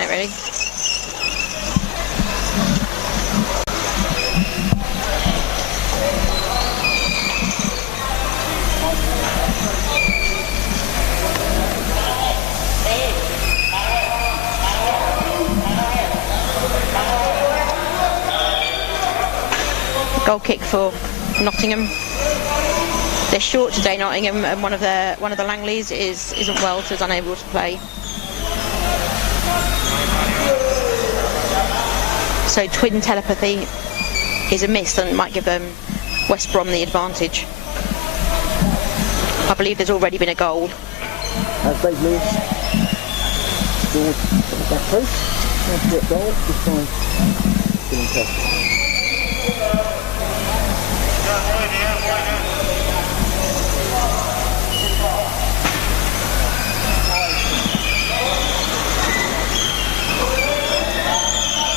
it really. Goal kick for Nottingham. They're short today, Nottingham, and one of the Langleys isn't well, so is unable to play. So twin telepathy is a miss and might give West Brom the advantage. I believe there's already been a goal. As Dave Lewis scored at the back post, first goal, this time still in touch.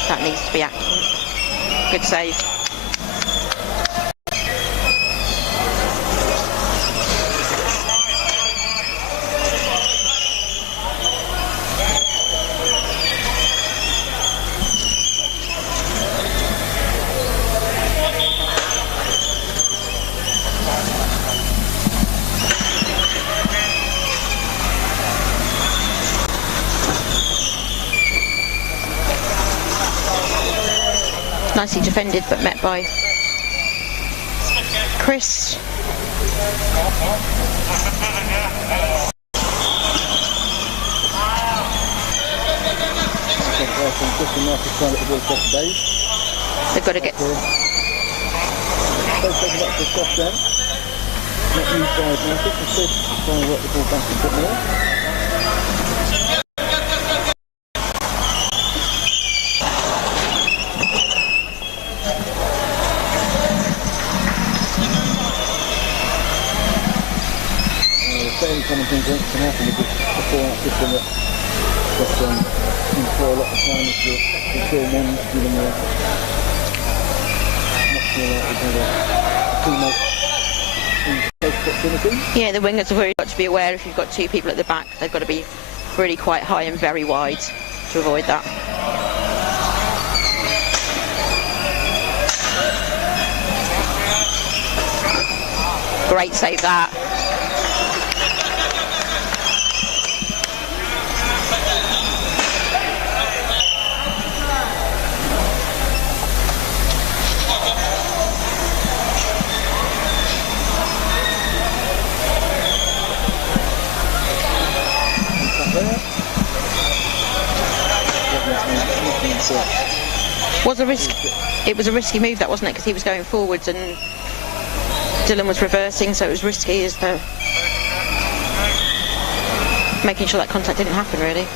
That needs to be accurate. Good save. Nicely defended, but met by Chris. They've got to get. Common things that can happen with the four-out system that employ a lot of time is to kill one, give them much more likely to have a teammate in close proximity. Yeah, the wingers have really got to be aware if you've got two people at the back, they've got to be really quite high and very wide to avoid that. Great save that. It was a risky move, that, wasn't it? Because he was going forwards and Dylan was reversing, so it was risky as the making sure that contact didn't happen, really.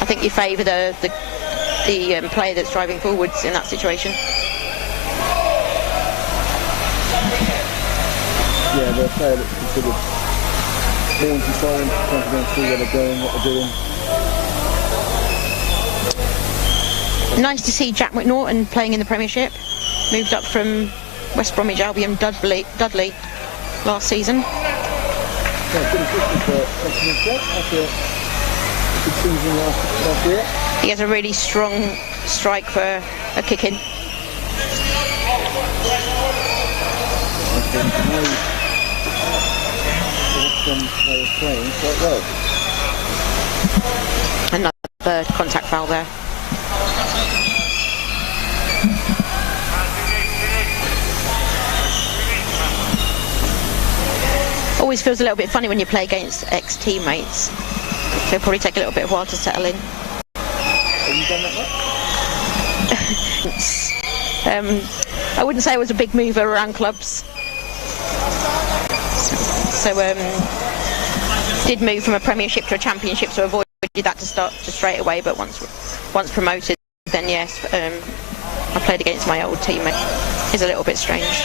I think you favour the player that's driving forwards in that situation. Yeah, the player that's considered more in control, trying to go and see where they're going, what they're doing. Nice to see Jack McNaughton playing in the Premiership. Moved up from West Bromwich Albion Dudley last season. Yeah, good assistance for Jack after a good season last year. He has a really strong strike for a kick-in. They were playing quite well. Another contact foul there. Always feels a little bit funny when you play against ex-teammates. They'll probably take a little bit of a while to settle in. Have you done that much? I wouldn't say I was a big mover around clubs. So did move from a Premiership to a Championship, so avoided that to start just straight away. But once promoted, then yes, I played against my old teammate. It's a little bit strange,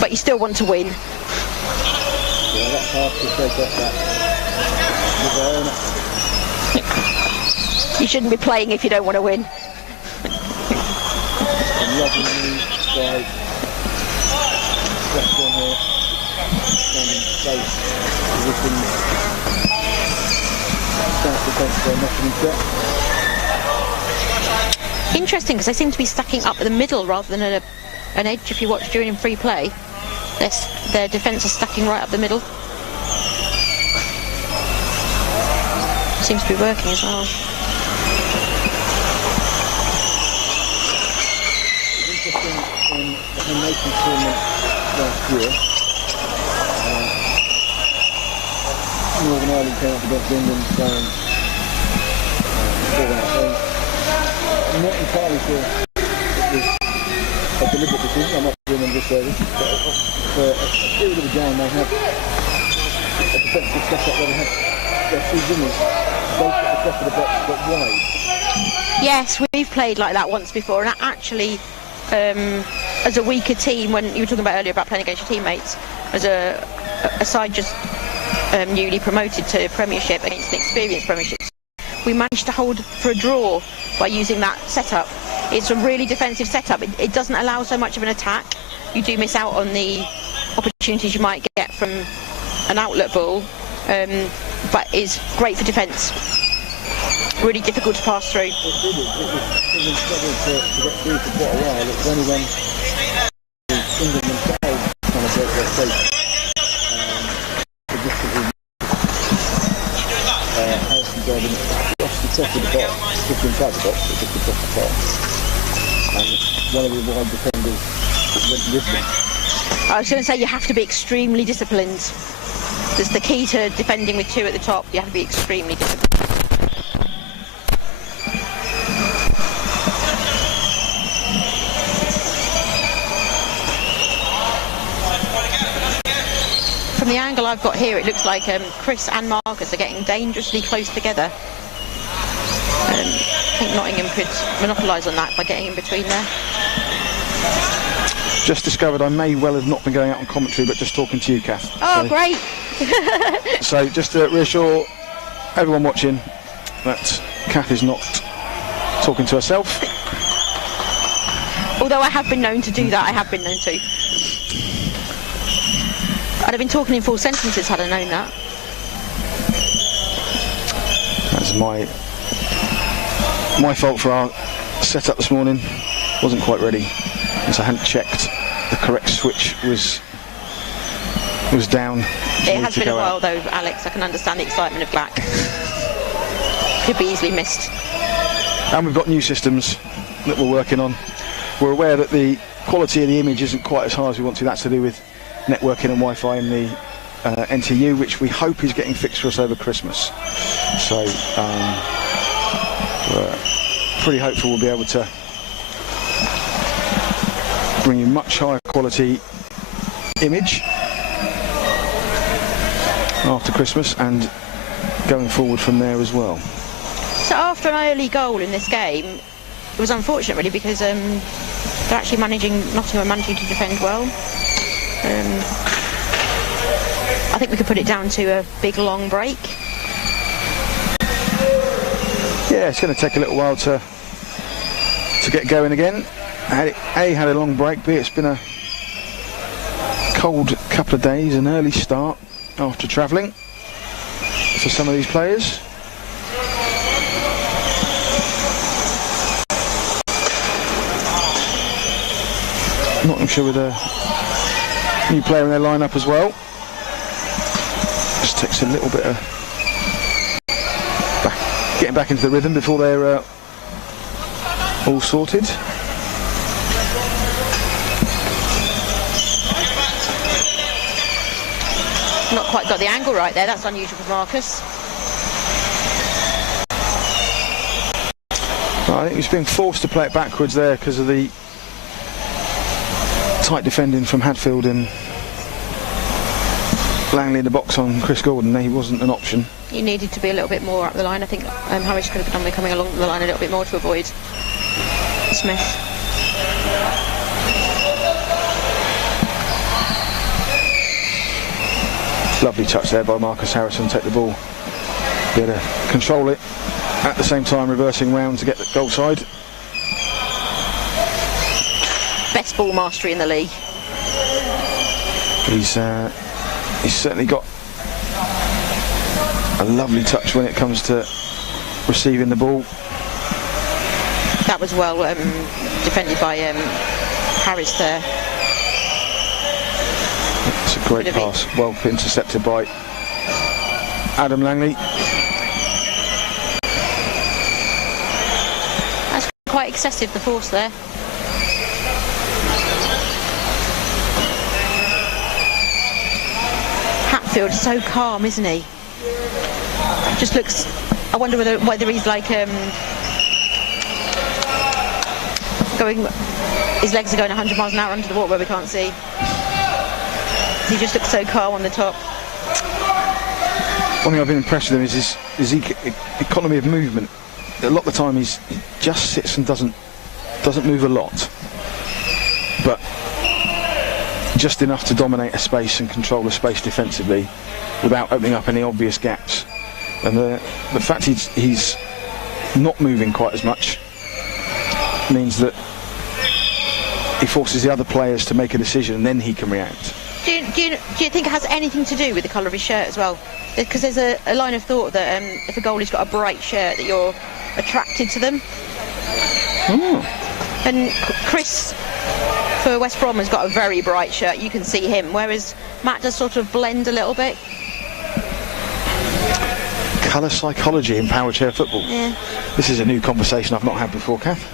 but you still want to win. Yeah, that's hard to take that. You shouldn't be playing if you don't want to win. Lovely move, strike. Left on here. finding safe positions. Start defence there, knocking him set. Interesting, because they seem to be stacking up the middle rather than at an edge. If you watch during free play, their defence is stacking right up the middle. Seems to be working as well. It's interesting in the Nation tournament last year. Northern Ireland came up against England playing 4-out home. I'm not entirely sure it was a deliberate decision. I'm not doing them this service, but for a period of a game they had a defensive setup where they had their two wingers both at the top of the box but wide. Yes, we've played like that once before, and actually, as a weaker team, when you were talking about earlier about playing against your teammates, as a side just newly promoted to Premiership against an experienced Premiership, we managed to hold for a draw by using that setup. It's a really defensive setup. It doesn't allow so much of an attack. You do miss out on the opportunities you might get from an outlet ball, but is great for defence. Really difficult to pass through. It was struggled to get through for quite a while. It's only when England themselves kind of broke their face. Harrison driving off the top of the box, just inside the box, but just across the top. And one of the wide defenders went with them. I was going to say, you have to be extremely disciplined. That's the key to defending with two at the top. You have to be extremely disciplined. From the angle I've got here, it looks like Chris and Marcus are getting dangerously close together. I think Nottingham could monopolise on that by getting in between there. Just discovered I may well have not been going out on commentary, but just talking to you, Kath. Oh, so, great! So just to reassure everyone watching that Kath is not talking to herself. Although I have been known to do that, I have been known to. I'd have been talking in full sentences had I known that. That's my fault for our setup this morning. Wasn't quite ready, as I hadn't checked the correct switch was down. It has been a while though, Alex. I can understand the excitement of black. Could be easily missed. And we've got new systems that we're working on. We're aware that the quality of the image isn't quite as high as we want to. That's to do with networking and Wi-Fi in the NTU, which we hope is getting fixed for us over Christmas. So we're pretty hopeful we'll be able to bring you much higher quality image after Christmas and going forward from there as well. So after an early goal in this game, it was unfortunate really, because Nottingham are managing to defend well. I think we could put it down to a big long break. Yeah, it's going to take a little while to get going again. Had a long break, but it's been a cold couple of days, an early start after travelling for some of these players. Nottinghamshire with a new player in their lineup as well. Just takes a little bit of getting back into the rhythm before they're all sorted. Not quite got the angle right there. That's unusual for Marcus. I think he's been forced to play it backwards there because of the tight defending from Hadfield and Langley in the box on Chris Gordon. He wasn't an option. He needed to be a little bit more up the line. I think Harris could have done with coming along the line a little bit more to avoid Smith. Lovely touch there by Marcus Harrison. Take the ball, be able to control it, at the same time reversing round to get the goal side. Best ball mastery in the league. He's he's certainly got a lovely touch when it comes to receiving the ball. That was well defended by Harris there. It's a great pass, well intercepted by Adam Langley. That's quite excessive, the force there. Hatfield's so calm, isn't he? Just looks. I wonder whether he's like going. His legs are going 100 miles an hour under the water where we can't see. He just looks so calm on the top. One thing I've been impressed with him is his economy of movement. A lot of the time he just sits and doesn't move a lot, but just enough to dominate a space and control a space defensively without opening up any obvious gaps. And the fact he's not moving quite as much means that he forces the other players to make a decision and then he can react. Do you think it has anything to do with the colour of his shirt as well? Because there's a line of thought that if a goalie's got a bright shirt, that you're attracted to them. Oh. And Chris, for West Brom, has got a very bright shirt. You can see him, whereas Matt does sort of blend a little bit. Colour psychology in power chair football. Yeah. This is a new conversation I've not had before, Kath.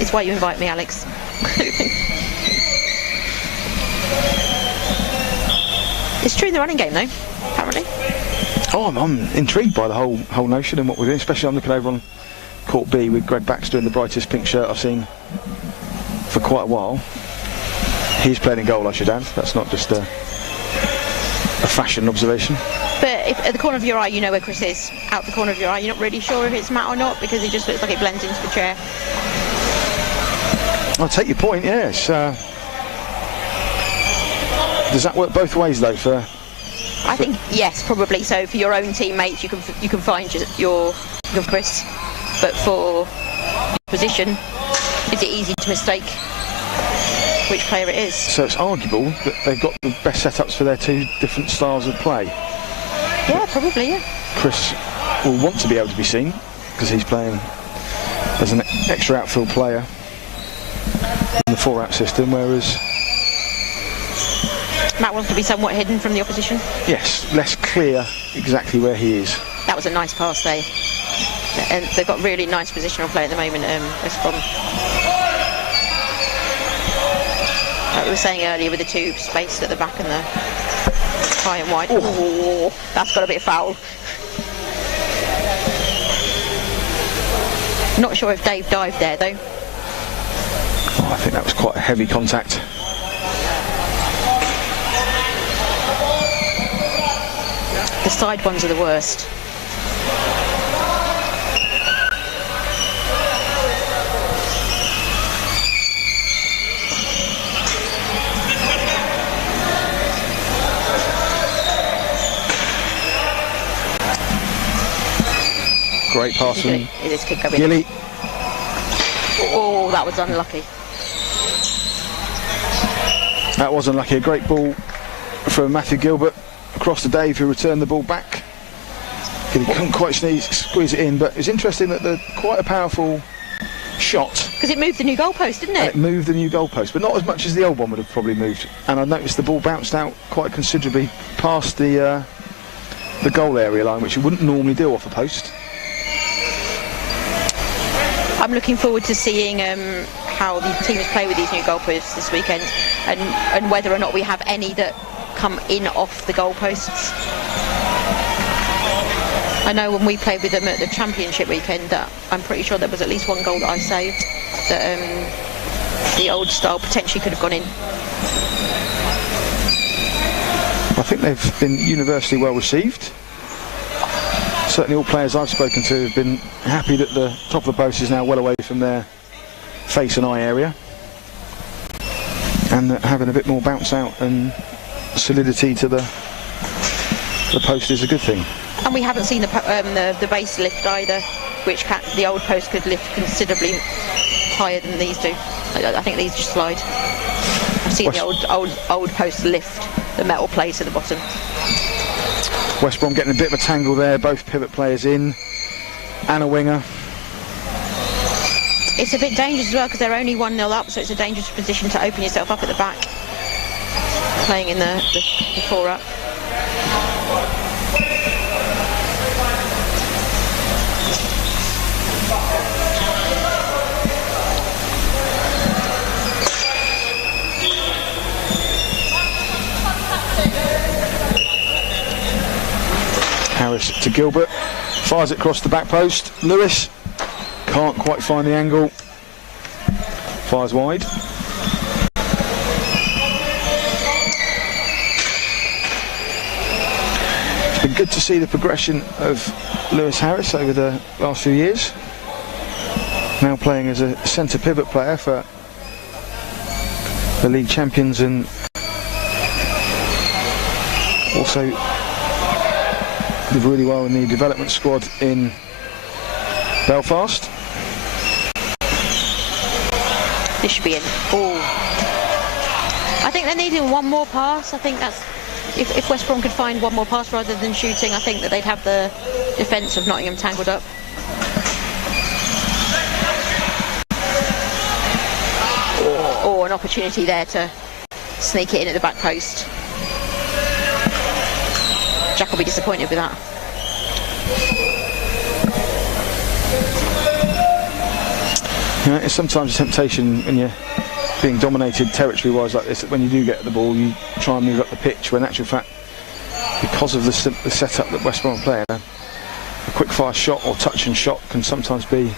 It's why you invite me, Alex. It's true in the running game, though, apparently. Oh, I'm intrigued by the whole notion and what we're doing, especially I'm looking over on Court B with Greg Baxter in the brightest pink shirt I've seen for quite a while. He's playing in goal, I should add. That's not just a fashion observation. But if at the corner of your eye, you know where Chris is. Out the corner of your eye, you're not really sure if it's Matt or not, because it just looks like it blends into the chair. I'll take your point, yes. Does that work both ways, though? I think yes, probably. So for your own teammates, you can find your Chris, but for your position, is it easy to mistake which player it is? So it's arguable that they've got the best setups for their two different styles of play. Yeah, probably. Yeah. Chris will want to be able to be seen because he's playing as an extra outfield player in the 4-out system, whereas Matt wants to be somewhat hidden from the opposition. yes, less clear exactly where he is. That was a nice pass there, and they've got really nice positional play at the moment. West Brom. Like we were saying earlier, with the two spaced at the back and the high and wide. Oh, that's got a bit foul. Not sure if Dave dived there though. Oh, I think that was quite a heavy contact. The side ones are the worst. Great pass from This could go in. Gilly. Oh, that was unlucky. That was unlucky. A great ball from Matthew Gilbert across to Dave, who returned the ball back. He couldn't quite squeeze it in, but it's interesting that quite a powerful shot. Because it moved the new goalpost, didn't it? It moved the new goalpost, but not as much as the old one would have probably moved. And I noticed the ball bounced out quite considerably past the goal area line, which you wouldn't normally do off a post. I'm looking forward to seeing how the teams play with these new goalposts this weekend, and whether or not we have any that come in off the goalposts. I know when we played with them at the Championship weekend, that I'm pretty sure there was at least one goal that I saved that the old style potentially could have gone in. I think they've been universally well received. Certainly all players I've spoken to have been happy that the top of the post is now well away from their face and eye area, and that having a bit more bounce out and solidity to the post is a good thing. And we haven't seen the base lift either, which the old post could lift considerably higher than these do. I think these just slide. I've seen the old post lift metal plate at the bottom. West Brom getting a bit of a tangle there, both pivot players in, and a winger. It's a bit dangerous as well because they're only 1-0 up, so it's a dangerous position to open yourself up at the back, playing in the 4 up. Harris to Gilbert, fires it across the back post. Lewis can't quite find the angle, fires wide. It's been good to see the progression of Lewis Harris over the last few years. Now playing as a centre pivot player for the league champions, and also did really well in the development squad in Belfast. This should be in. Oh, I think they're needing one more pass. I think that's if West Brom could find one more pass rather than shooting, I think that they'd have the defence of Nottingham tangled up. Or an opportunity there to sneak it in at the back post. Jack will be disappointed with that. You know, it's sometimes a temptation when you're being dominated territory-wise like this, that when you do get the ball, you try and move up the pitch, when in actual fact, because of the setup that West Brom play, a quick-fire shot or touch and shot can sometimes be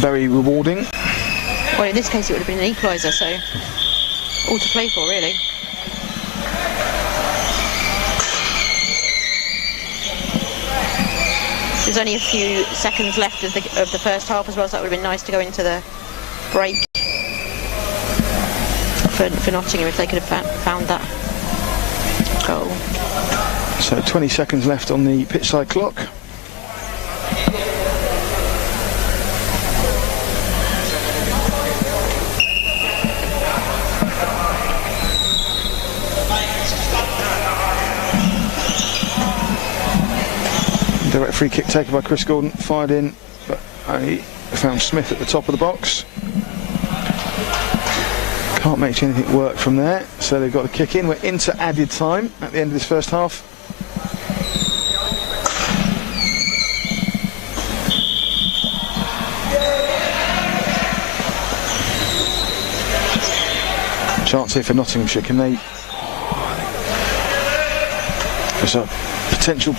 very rewarding. Well, in this case it would have been an equaliser, so all to play for, really. There's only a few seconds left of the first half as well, so that would have been nice to go into the break for Nottingham if they could have found that goal. So 20 seconds left on the pitchside clock. Direct free kick taken by Chris Gordon, fired in, but only found Smith at the top of the box. Can't make anything work from there, so they've got to kick in. We're into added time at the end of this first half. Chance here for Nottinghamshire. Can they? There's a potential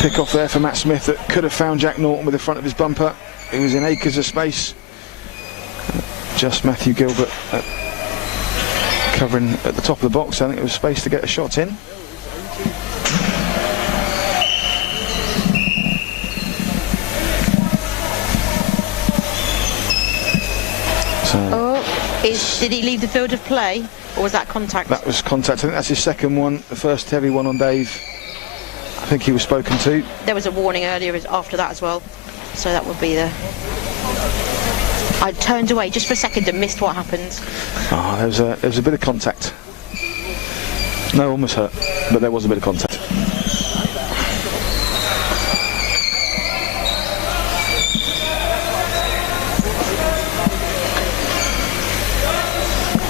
pick off there for Matt Smith that could have found Jack Norton with the front of his bumper. It was in acres of space. Just Matthew Gilbert covering at the top of the box. I think it was space to get a shot in. So did he leave the field of play, or was that contact? That was contact. I think that's his second one. The first heavy one on Dave, I think he was spoken to. There was a warning earlier after that as well, so that would be the... I turned away just for a second and missed what happened. Oh, there was a bit of contact. No one was hurt, but there was a bit of contact.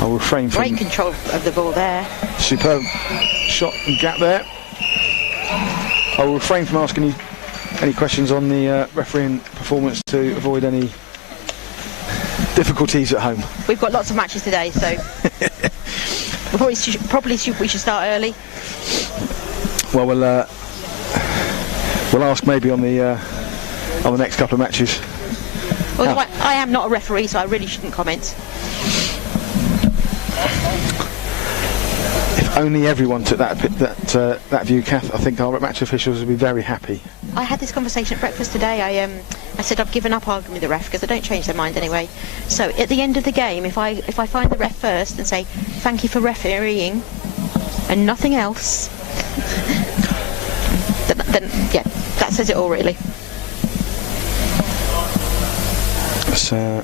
I'll refrain from... Great control of the ball there. Superb shot and gap there. I will refrain from asking you any questions on the refereeing performance to avoid any difficulties at home. We've got lots of matches today, so we should start early. Well, we'll ask maybe on the next couple of matches. Although I am not a referee, so I really shouldn't comment. If only everyone took that view, Kath, I think our match officials would be very happy. I had this conversation at breakfast today. I said I've given up arguing with the ref because they don't change their mind anyway. So at the end of the game, if I find the ref first and say thank you for refereeing and nothing else, then yeah, that says it all really. So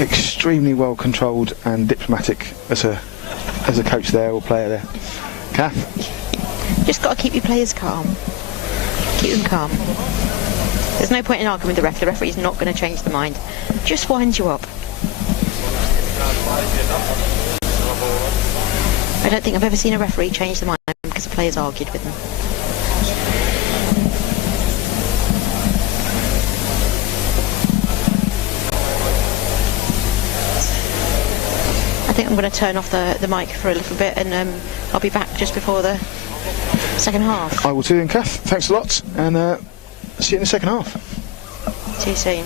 extremely well controlled and diplomatic as a coach there or player there. Kath? Just got to keep your players calm. Keep them calm. There's no point in arguing with the ref. The referee's not going to change the mind. Just winds you up. I don't think I've ever seen a referee change the mind because the players argued with them. I think I'm going to turn off the mic for a little bit, and I'll be back just before the second half. I will too then, Kath. Thanks a lot, and see you in the second half. See you soon.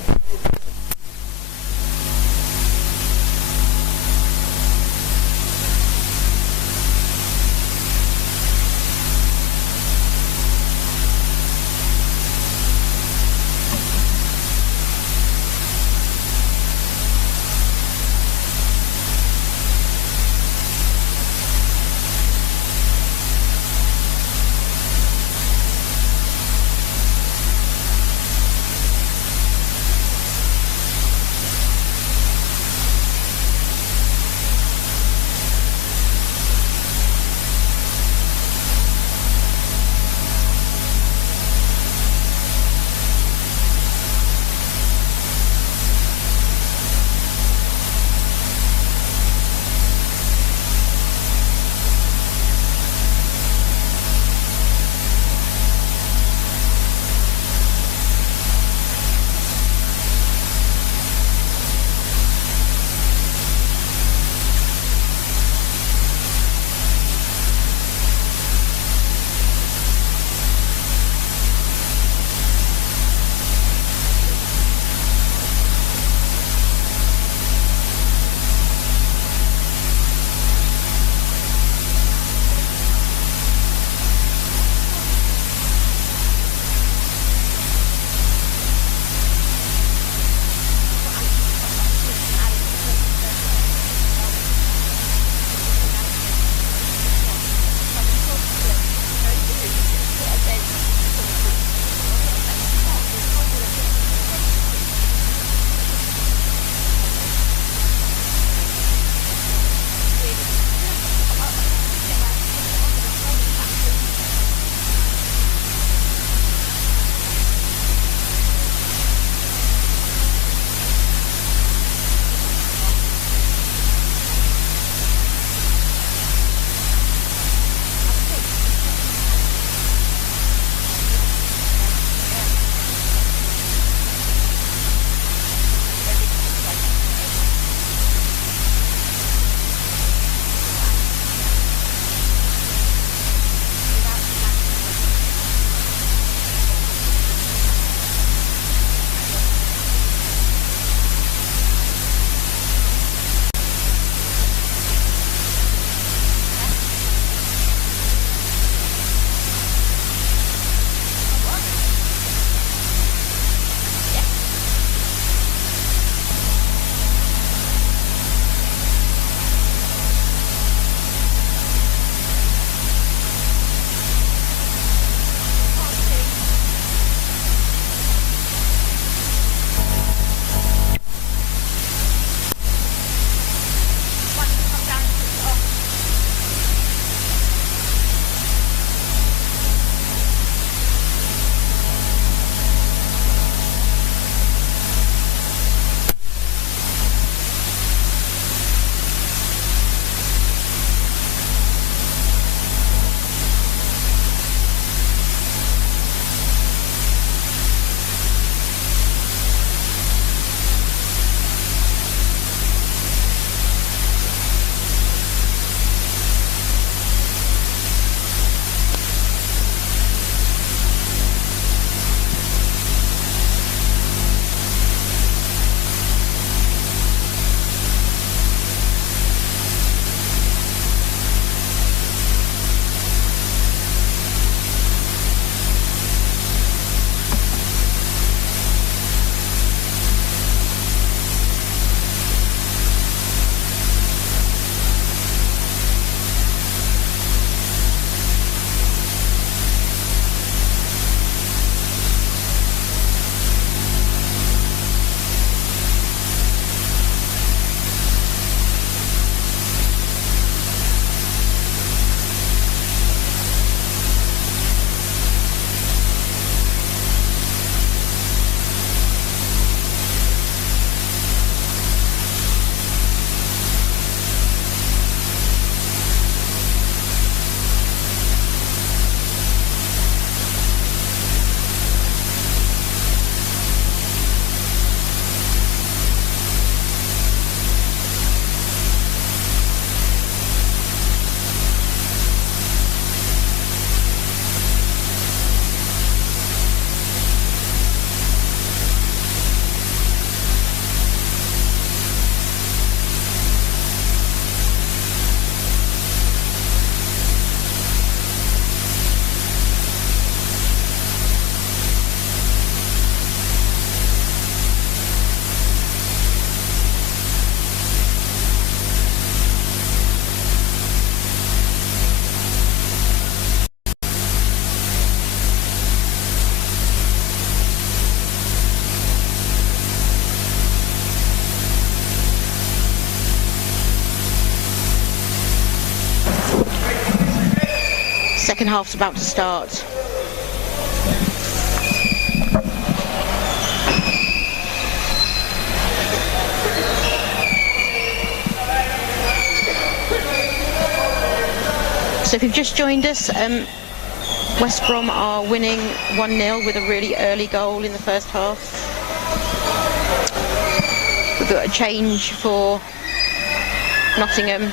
Second half's about to start. So if you've just joined us, West Brom are winning 1-0 with a really early goal in the first half. We've got a change for Nottingham.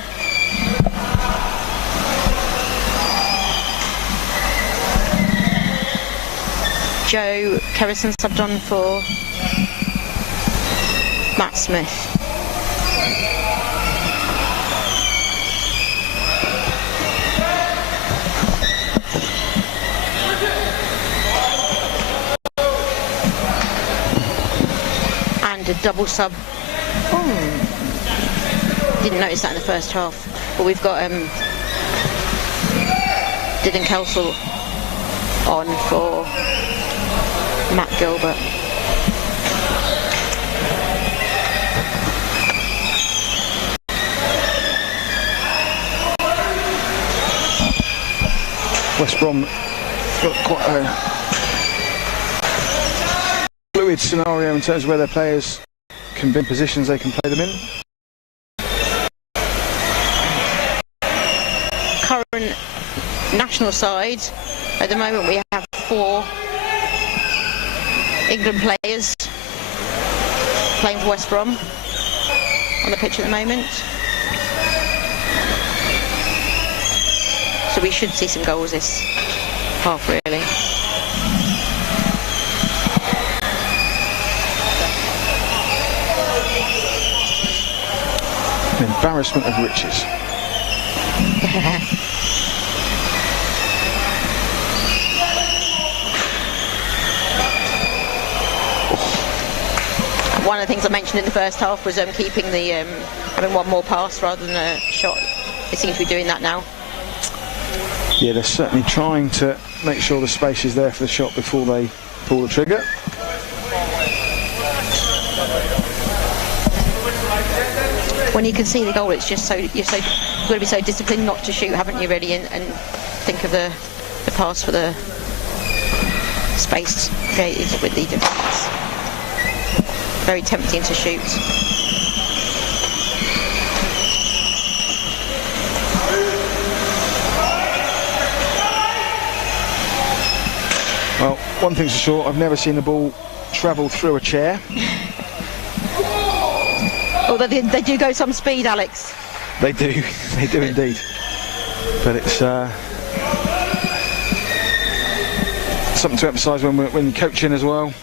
Joe Kerrison subbed on for Matt Smith. And a double sub. Didn't notice that in the first half, but we've got Dylan Kelsall on for Matt Gilbert. West Brom got quite a fluid scenario in terms of where their players can be in positions they can play them in. Current national side, at the moment we have 4 England players playing for West Brom on the pitch at the moment. So we should see some goals this half, really. An embarrassment of riches. One of the things I mentioned in the first half was keeping the having one more pass rather than a shot. They seem to be doing that now. Yeah, they're certainly trying to make sure the space is there for the shot before they pull the trigger. When you can see the goal, it's just you've got to be so disciplined not to shoot, haven't you, really, and think of the pass for the space created with the defence. Very tempting to shoot. Well, one thing's for sure, I've never seen the ball travel through a chair. Although they do go some speed, Alex. They do indeed. But it's something to emphasise when you're coaching as well.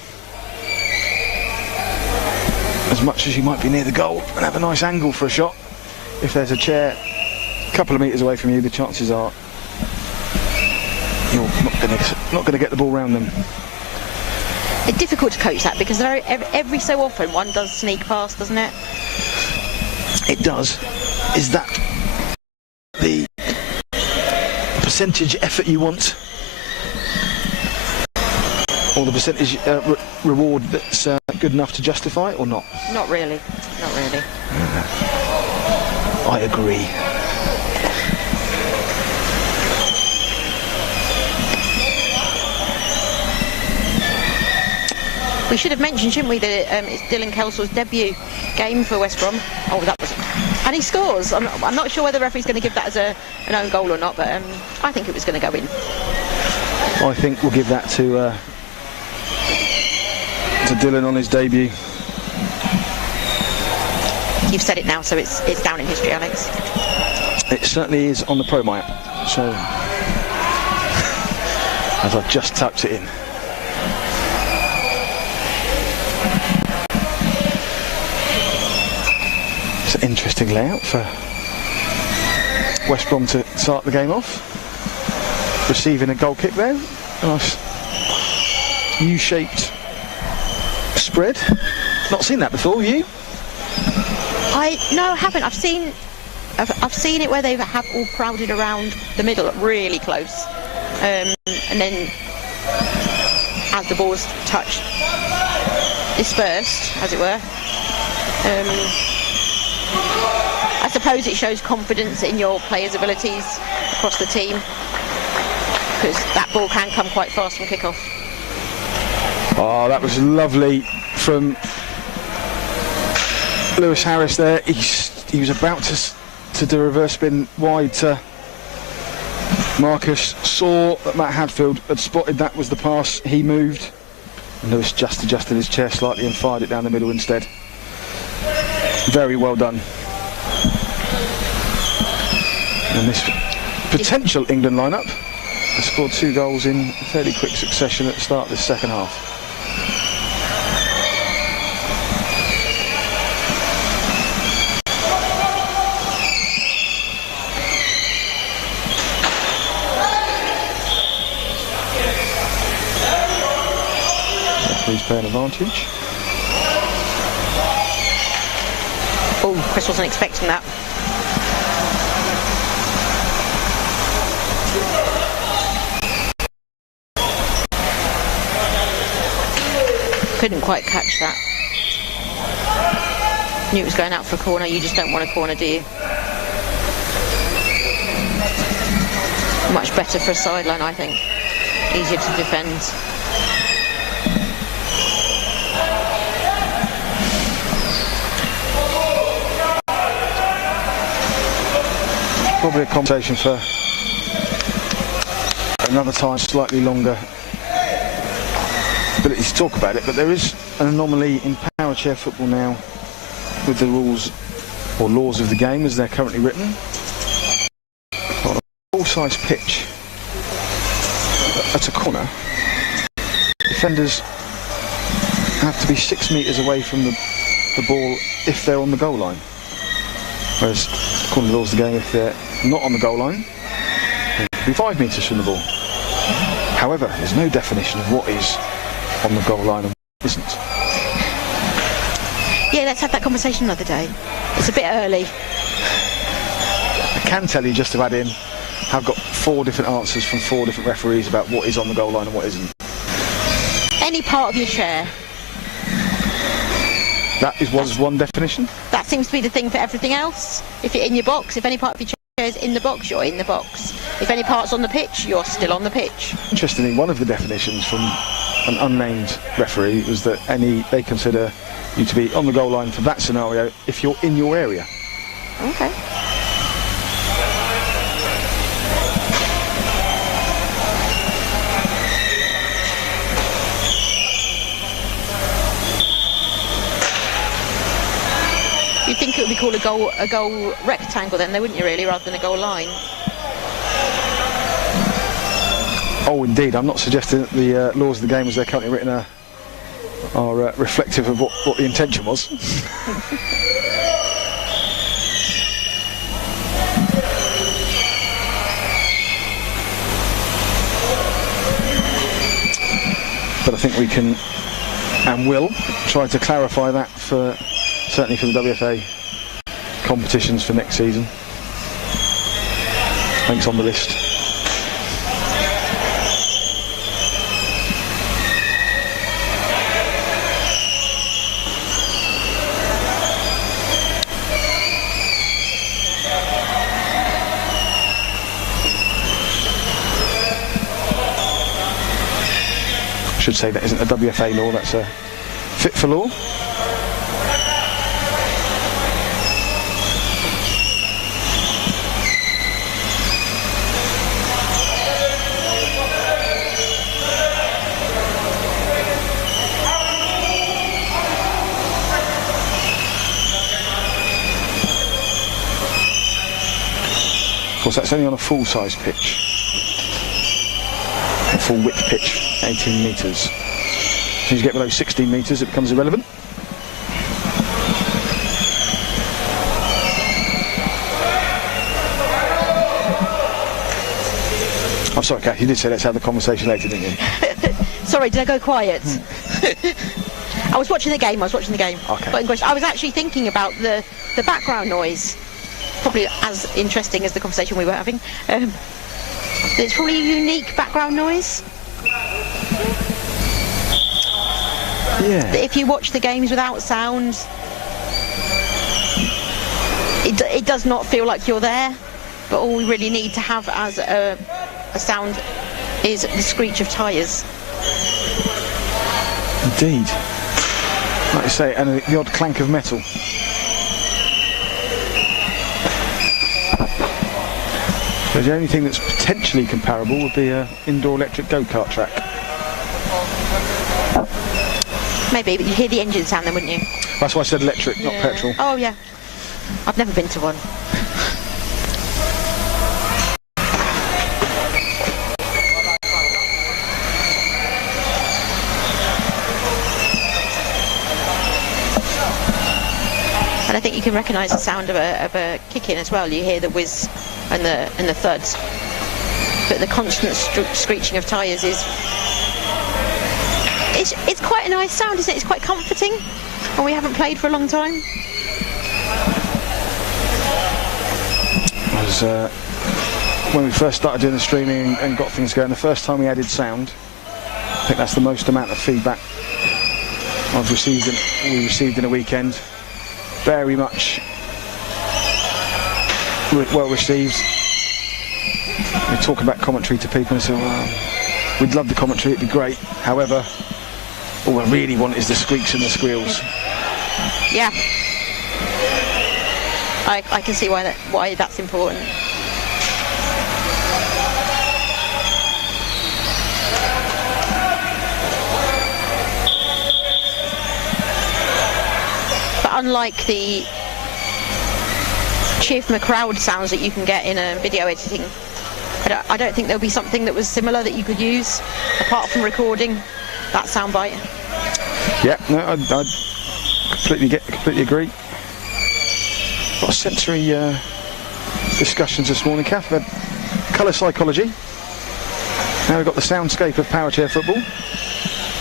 As much as you might be near the goal and have a nice angle for a shot, if there's a chair a couple of metres away from you, the chances are you're not going to get the ball round them. It's difficult to coach that because every so often one does sneak past, doesn't it? It does. Is that the percentage effort you want? Or the percentage reward that's good enough to justify it or not? Not really. Not really. I agree. We should have mentioned, shouldn't we, that it's Dylan Kelsall's debut game for West Brom. Oh, that was... And he scores. I'm not sure whether the referee's going to give that as an own goal or not, but I think it was going to go in. I think we'll give that to Dylan on his debut. You've said it now, so it's down in history, Alex. It certainly is on the promo app. So, as I've just tucked it in. It's an interesting layout for West Brom to start the game off. Receiving a goal kick there. A nice U-shaped spread. Not seen that before, you? No, I haven't. I've seen it where they have all crowded around the middle, really close, and then as the ball's touched, dispersed, as it were. I suppose it shows confidence in your players' abilities across the team. because that ball can come quite fast from kick-off. Oh, that was lovely from Lewis Harris there. He was about to do a reverse spin wide to Marcus, saw that Matt Hadfield had spotted that was the pass, he moved, and Lewis just adjusted his chair slightly and fired it down the middle instead. Very well done. And this potential England lineup has scored 2 goals in fairly quick succession at the start of this second half. Referee's playing advantage. Oh, Chris wasn't expecting that. Couldn't quite catch that. Knew it was going out for a corner. You just don't want a corner, do you? Much better for a sideline, I think. Easier to defend. Probably a conversation for another time, slightly longer ability to talk about it, but there is an anomaly in power chair football now with the rules or laws of the game as they're currently written. On a full-size pitch at a corner, defenders have to be 6 metres away from the ball if they're on the goal line, whereas according to the laws of the game, if they're not on the goal line, they can be 5 metres from the ball. However, there's no definition of what is on the goal line and what isn't. Yeah, let's have that conversation another day. It's a bit early. I can tell you, just to add in, I've got 4 different answers from 4 different referees about what is on the goal line and what isn't. Any part of your chair. That was one definition. That seems to be the thing for everything else. If you're in your box, if any part of your chair is in the box, you're in the box. If any part's on the pitch, you're still on the pitch. Interestingly, one of the definitions from an unnamed referee was that they consider you to be on the goal line for that scenario if you're in your area. Okay. You'd think it would be called a goal rectangle then, though, wouldn't you, really, rather than a goal line? Oh, indeed. I'm not suggesting that the laws of the game as they're currently written are reflective of what the intention was. But I think we can and will try to clarify that for certainly for the WFA competitions for next season. Thanks on the list. I should say that isn't a WFA law, that's a fit for law. Of course, that's only on a full-size pitch. A full-width pitch, 18 metres. As soon as you get below 16 metres, it becomes irrelevant. I'm sorry, Kath, you did say let's have the conversation later, didn't you? Sorry, did I go quiet? I was watching the game. Okay. But I was actually thinking about the background noise. Probably as interesting as the conversation we were having. It's probably a unique background noise. Yeah. If you watch the games without sound, it does not feel like you're there. But all we really need to have as a sound is the screech of tyres. Indeed. Like you say, and the odd clank of metal. So the only thing that's potentially comparable would be an indoor electric go-kart track. Maybe, but you hear the engine sound then, wouldn't you? That's why I said electric, not petrol. Oh, yeah. I've never been to one. And I think you can recognise the sound of a kick-in as well. You hear the whiz and the thuds. But the constant screeching of tyres is... It's quite a nice sound, isn't it? It's quite comforting when we haven't played for a long time. When we first started doing the streaming and got things going, the first time we added sound, I think that's the most amount of feedback we received in a weekend. Very much well received. We talk about commentary to people and say, well, we'd love the commentary, it'd be great. However, all I really want is the squeaks and the squeals. Yeah. I can see why that's important. But unlike the cheer from a crowd sounds that you can get in a video editing, I don't think there'll be something that was similar that you could use apart from recording that soundbite. Yeah, no, I completely agree. A lot of sensory discussions this morning, Kath. We've had colour psychology. Now we've got the soundscape of power chair football.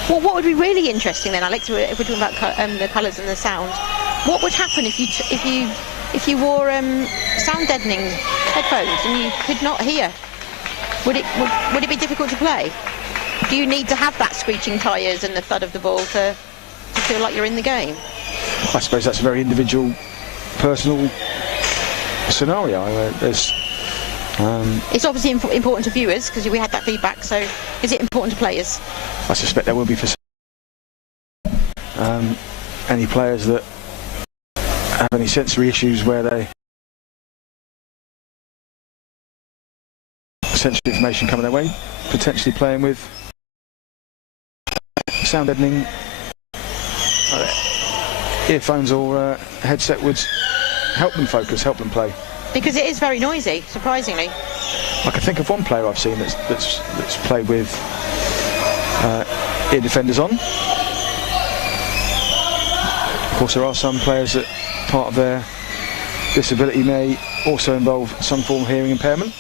Well, what would be really interesting then, Alex, if we're talking about the colours and the sound, what would happen if you wore sound deadening headphones and you could not hear? Would it be difficult to play? Do you need to have that screeching tyres and the thud of the ball to feel like you're in the game? I suppose that's a very individual, personal scenario. It's obviously important to viewers because we had that feedback. So, is it important to players? I suspect there will be for any players that have any sensory issues where they sensory information coming their way, potentially playing with sound deadening earphones or headset would help them focus, help them play. Because it is very noisy, surprisingly. I can think of one player I've seen that's played with ear defenders on. Of course, there are some players that part of their disability may also involve some form of hearing impairment.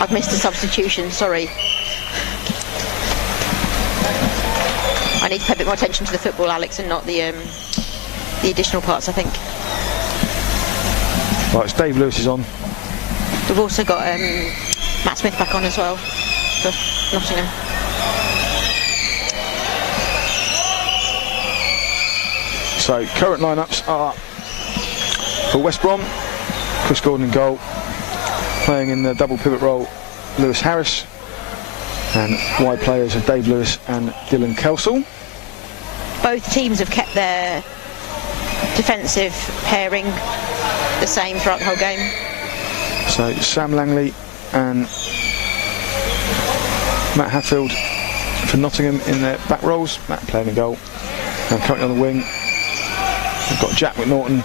I've missed a substitution, sorry. I need to pay a bit more attention to the football, Alex, and not the additional parts, I think. Right, it's Dave Lewis is on. We've also got Matt Smith back on as well for Nottingham. So current lineups are for West Brom, Chris Gordon in goal, playing in the double pivot role Lewis Harris, and wide players are Dave Lewis and Dylan Kelsall. Both teams have kept their defensive pairing the same throughout the whole game. So Sam Langley and Matt Hatfield for Nottingham in their back roles. Matt playing in goal and currently on the wing. We've got Jack McNaughton,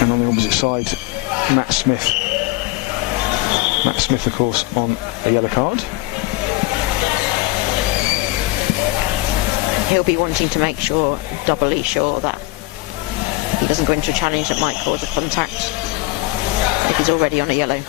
and on the opposite side Matt Smith. Matt Smith, of course, on a yellow card. He'll be wanting to make sure, doubly sure, that he doesn't go into a challenge that might cause a contact if he's already on a yellow.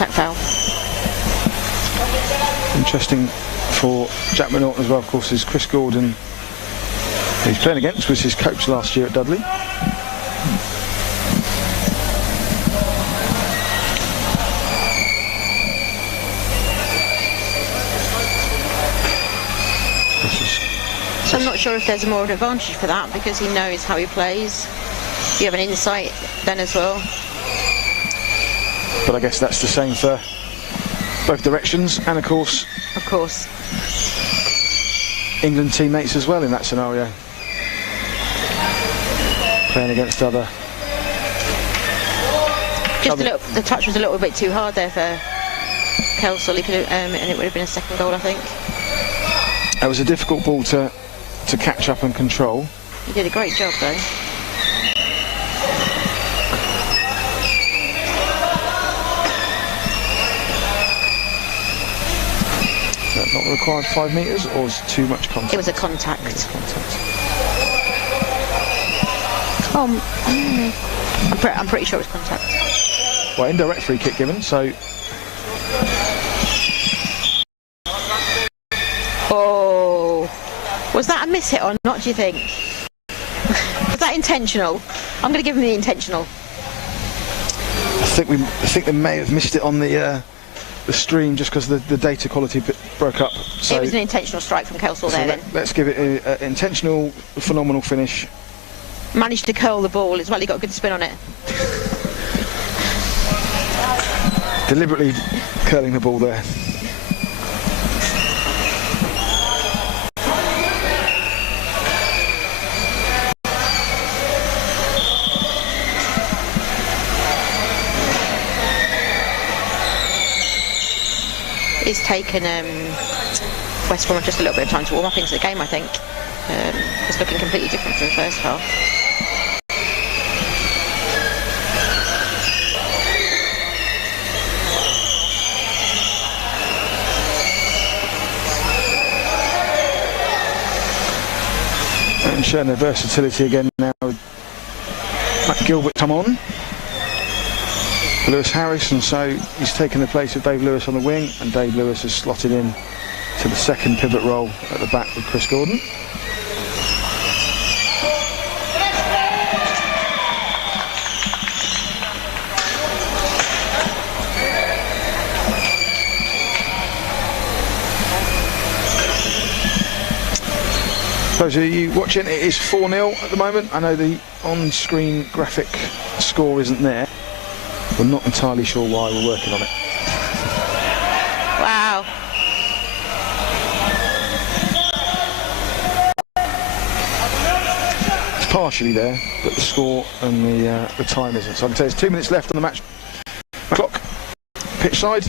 Contact foul. Interesting for Jack Norton as well, of course, is Chris Gordon, who he's playing against, was his coach last year at Dudley. So I'm not sure if there's more of an advantage for that because he knows how he plays. You have an insight then as well. But I guess that's the same for both directions, and of course, England teammates as well in that scenario, playing against other. The touch was a little bit too hard there for Kelsall, and it would have been a second goal, I think. It was a difficult ball to catch up and control. He did a great job though. Not required 5 metres, or was too much contact? It was a contact. I'm pretty sure it was contact. Well, indirect free kick given, so. Oh, was that a miss hit or not, do you think? Was that intentional? I'm going to give him the intentional. I think they may have missed it on the stream just because the data quality broke up. So it was an intentional strike from Kelsall there then. Let's give it an intentional, phenomenal finish. Managed to curl the ball as well, he got a good spin on it. Deliberately curling the ball there. It's taken West Brom just a little bit of time to warm up into the game, I think. It's looking completely different from the first half. And showing their versatility again now. Matt Gilbert come on. Lewis Harris, and so he's taken the place of Dave Lewis on the wing, and Dave Lewis has slotted in to the second pivot role at the back with Chris Gordon. Those of you watching, it is 4-0 at the moment. I know the on-screen graphic score isn't there. We're not entirely sure why we're working on it. Wow. It's partially there, but the score and the time isn't. So I can tell you there's 2 minutes left on the match clock. Pitch side.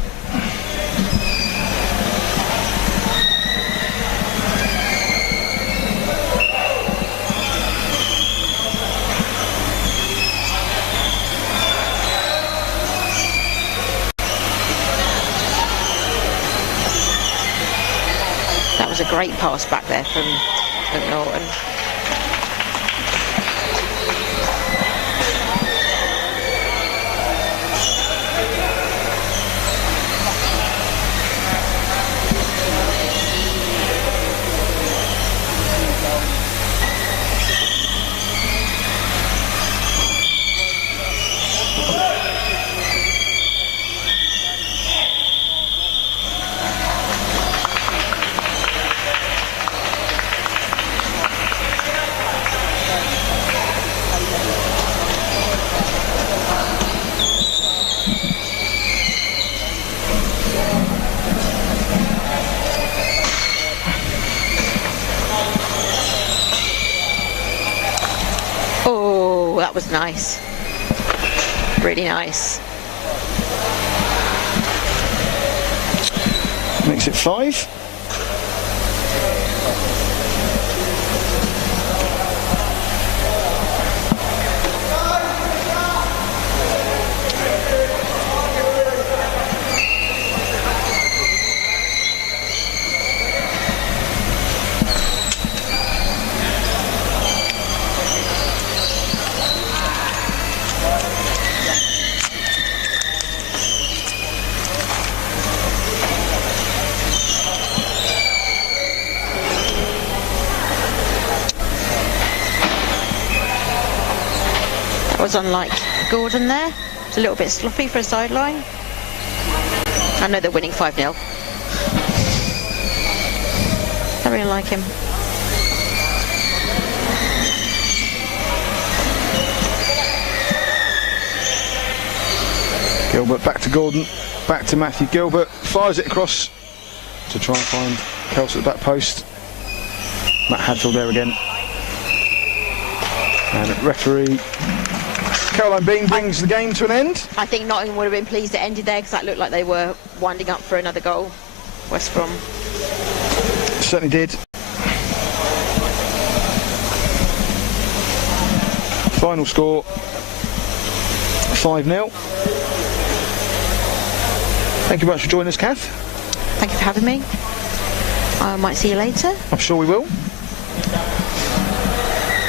A great pass back there from Norton. That was nice. Really nice. Makes it 5. was unlike Gordon there. It's a little bit sloppy for a sideline. I know they're winning 5-0. Don't really like him. Gilbert back to Gordon, back to Matthew Gilbert, fires it across to try and find Kels at the back post. Matt Hadfield there again. And referee Caroline Bean brings the game to an end. I think Nottingham would have been pleased it ended there because that looked like they were winding up for another goal. West Brom. Certainly did. Final score 5-0. Thank you very much for joining us, Kath. Thank you for having me. I might see you later. I'm sure we will.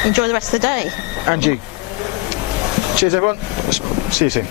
Enjoy the rest of the day. And you. Cheers, everyone. See you soon.